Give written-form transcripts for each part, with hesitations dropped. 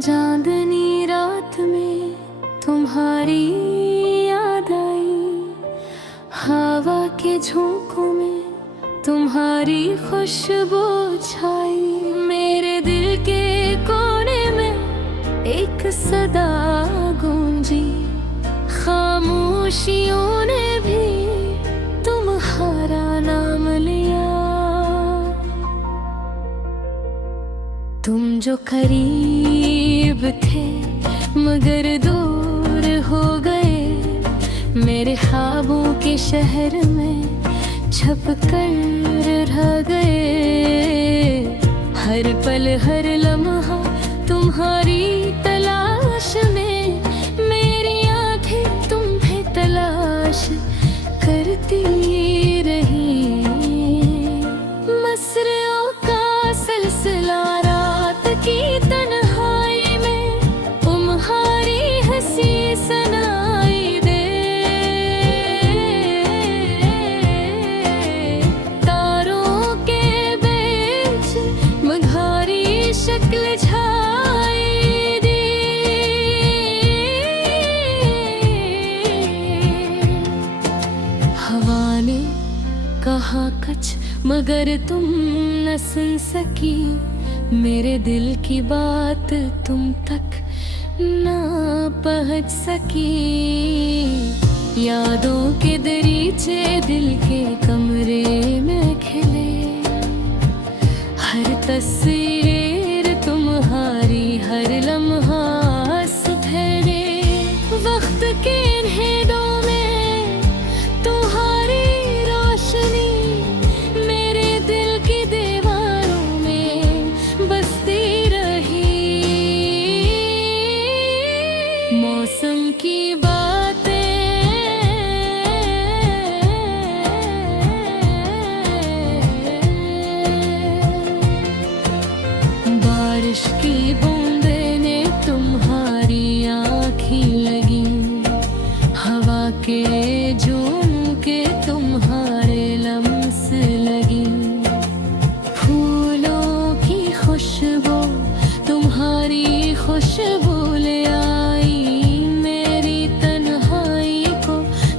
चांदनी रात में तुम्हारी याद आई, हवा के झोंकों में तुम्हारी खुशबू छाई। मेरे दिल के कोने में एक सदा गूंजी, खामोशियों ने भी तुम्हारा नाम लिया। तुम जो करीब थे मगर दूर हो गए, मेरे ख्वाबों के शहर में छप कर रह गए। हर पल हर लम्हा तुम्हारी तलाश में, मेरी आंखें तुम्हें तलाश करती रही। मसरों का सिलसिला रात की तन्हाई में तुम्हारी हंसी सुनाई दे। तारों के बीच मझारी शक्ल छाई दी। हवा ने कहा कुछ मगर तुम न सुन सकी, मेरे दिल की बात तुम तक ना पहुंच सकी। यादों के दरीचे दिल के कमरे में खिले, हर तस्वीर तुम्हारी हर लम्हा सुधरे। वक्त के इन्हें में तुम्हारी रोशनी मेरे दिल की दीवारों में बसती रही। मौसम की बारिश की बूंदें ने तुम्हारी आँखें लगी, हवा के झोंके तुम्हारे लम्स लगी। फूलों की खुशबू तुम्हारी खुशबू ले आई, मेरी तन्हाई को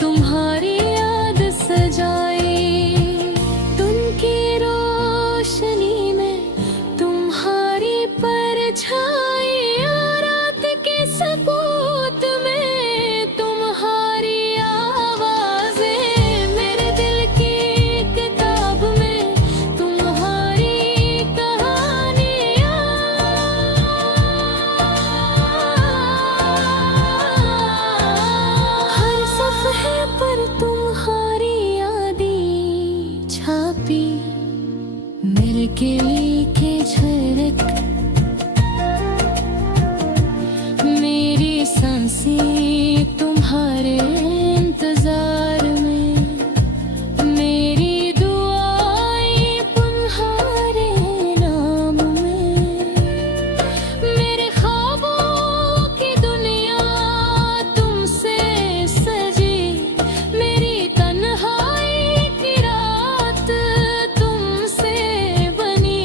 तुम्हारी याद सजाई। दिन की रोशनी में तुम्हारी परछाई, रात के सबूत में तुम्हारी आवाज़ें। मेरे दिल की किताब में तुम्हारी कहानियाँ। हर सफ़े पर तुम्हारी यादें छापी, मेरे किले के झलक। मेरी सांसें तुम्हारे इंतजार में, मेरी दुआएं तुम्हारे नाम में। मेरे ख्वाबों की दुनिया तुमसे सजी, मेरी तन्हाई की रात तुमसे बनी।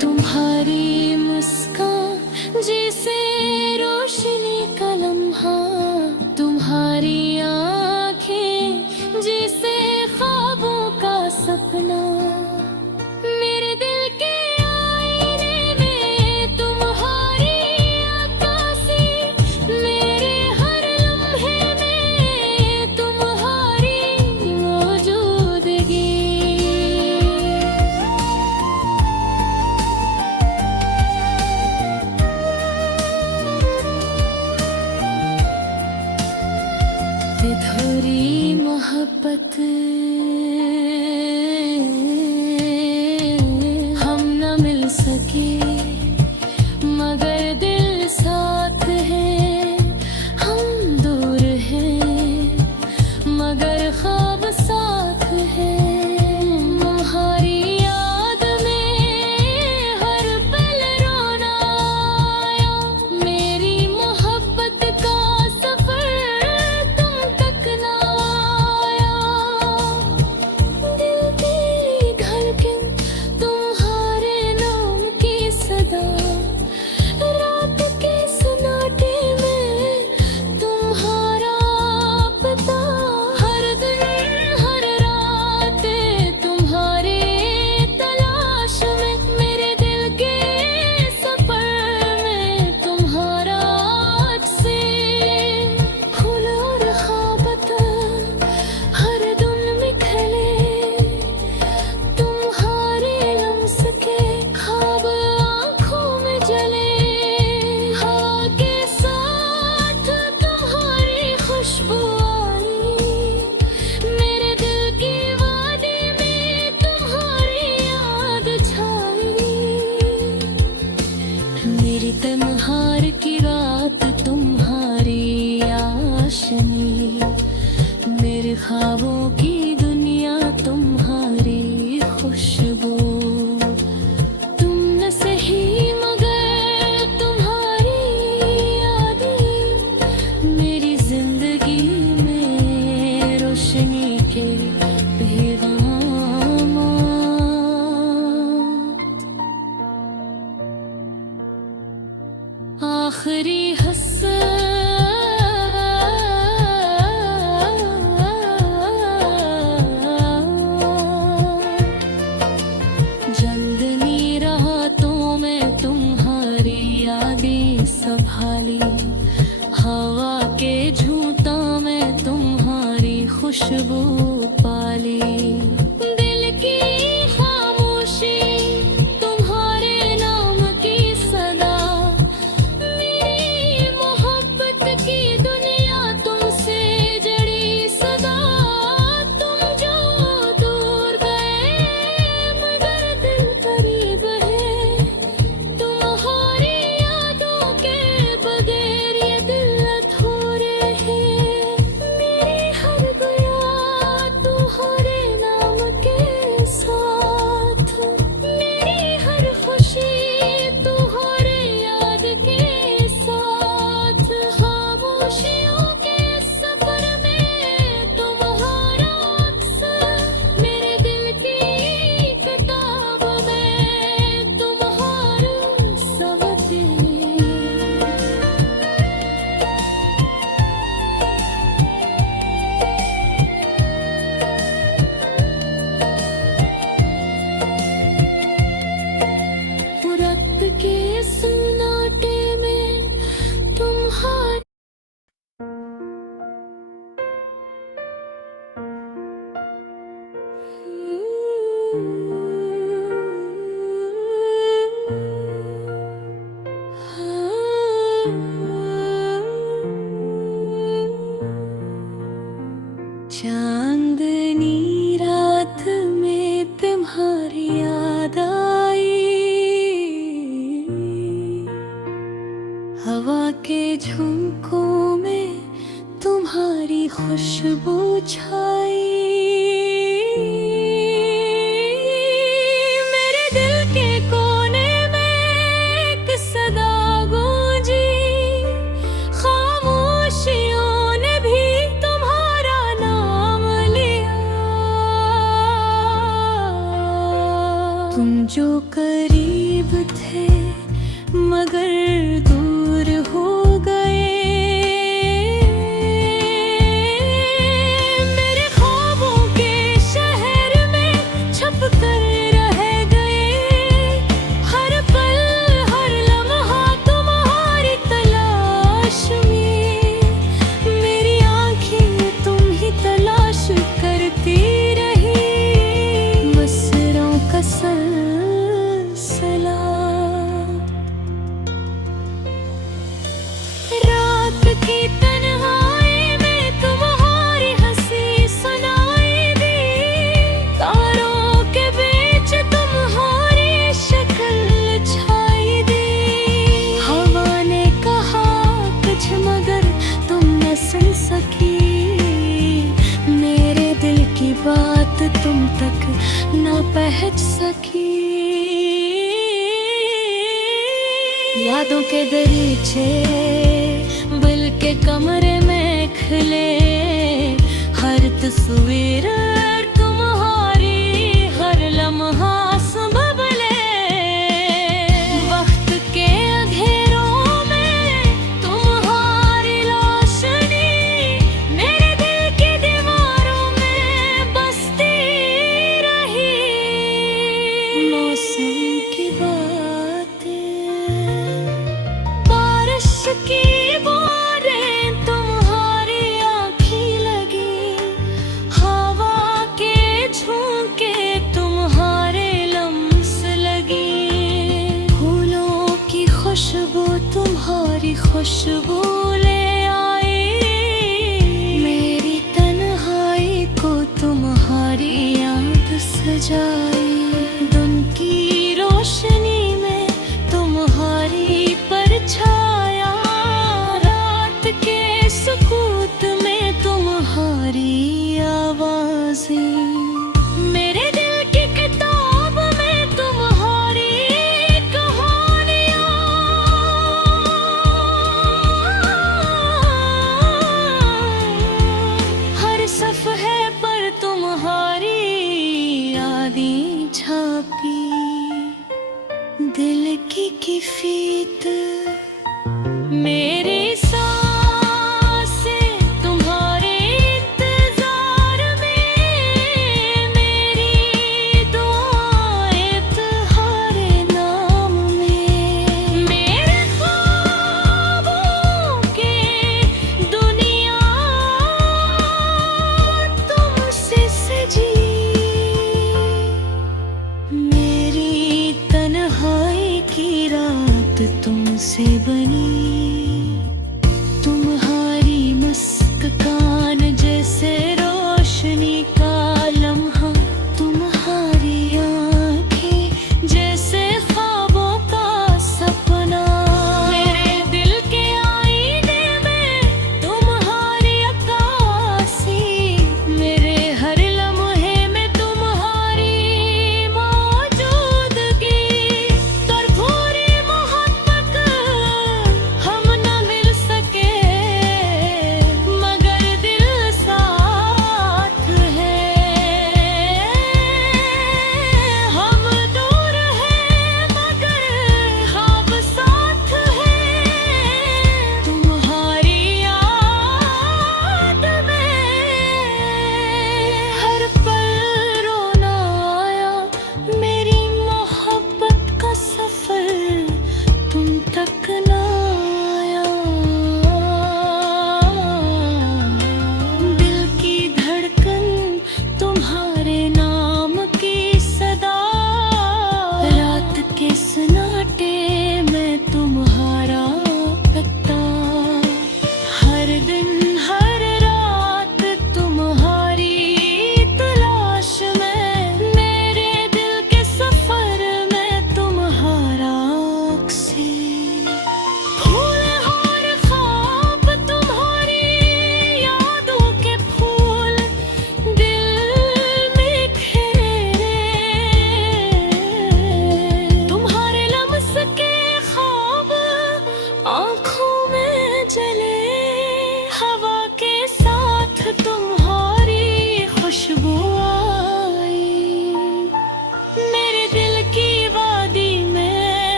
तुम्हारी मुस्कान जिसे रोशनी का लम्हा, तुम्हारी आँखें जिसे ख्वाबों का सपना। मेरे दिल के आईने में तुम्हारी अक्कासी, मेरे हर लम्हे में तुम्हारी मौजूदगी। अधूरी मोहब्बत हम न मिल सके, मगर दिल साथ है। हम दूर हैं मगर ख्वाब साथ है। तुम्हारी याद में हर पल रोना आया, मेरी मोहब्बत का सफर तुम तक ना आया। रोशनी, मेरे ख्वाबों की दुनिया तुम्हारी खुशबू। तुम न सही मगर तुम्हारी यादें मेरी जिंदगी में रोशनी के पैगाम। आखिरी जंदनी रातों में तुम्हारी यादें संभाली, हवा के झूठा में तुम्हारी खुशबू पाली। दिल की खामोशी तुम्हारे नाम की सदा, मेरी मोहब्बत की दुनिया तुमसे जड़ी सदा। तुम जो दूर गए मगर दिल करीब है, तुम्हारी यादों के बगैर ये दिल अधूरे हैं। मेरी हर गया तुम्हारे नाम के साथ, मेरी हर खुशी तुम्हारे याद के साथ। खामोशियों के सफर में तुम्हारा अक्सर, मेरे दिल की किताब में तुम्हारा सवती। रात के सन्नाटे में तुम्हारी चांदनी रात में तुम्हारी याद आई, हवा के झोंकों में तुम्हारी खुशबू छाई। मेरे दिल के कोने में एक सदा गूंजी, खामोशियों ने भी तुम्हारा नाम लिया। तुम जो करीब थे मगर दूर हो गए, मेरे ख्वाबों के शहर में छप कर रह गए। हर पल हर लम्हा तुम्हारी तलाश में, मेरी आँखें तुम ही तलाश करती रही। मसरों का सिलसिला रात की तन्हाई में तुम्हारी हंसी सुनाई दी। तारों के बीच तुम्हारी शक्ल छाई दी। हवा ने कहा कुछ मगर तुम न सुन सकी, मेरे दिल की बात तुम तक न पहुंच सकी। यादों के दरीचे दिल के कमरे में खिले, हर तस्वीर तुम्हारी हर लम्हा संभले। वक्त के अंधेरों में तुम्हारी रोशनी, मेरे दिल की दीवारों में बसती रही। मौसम की बातें, बारिश की बूंदें तुम्हारी आँखी लगी, हवा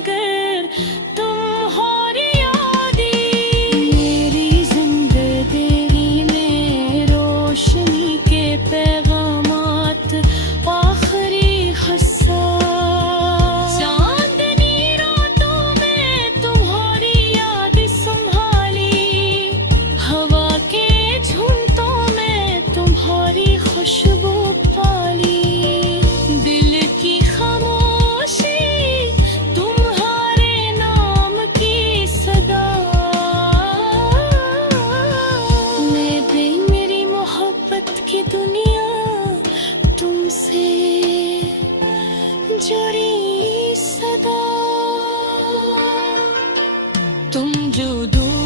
मगर तुम हो यादी। मेरी जिंदगी में रोशनी के पैगामात आखिरी हस्सा। चांदनी रातों में तुम्हारी याद संभाली, हवा के झुंडों में तुम्हारी खुशबू पाली। दिल की खामोशी तुम्हारे नाम की सदा। मेरी मोहब्बत की दुनिया तुमसे जुड़ी सदा। तुम जो दूर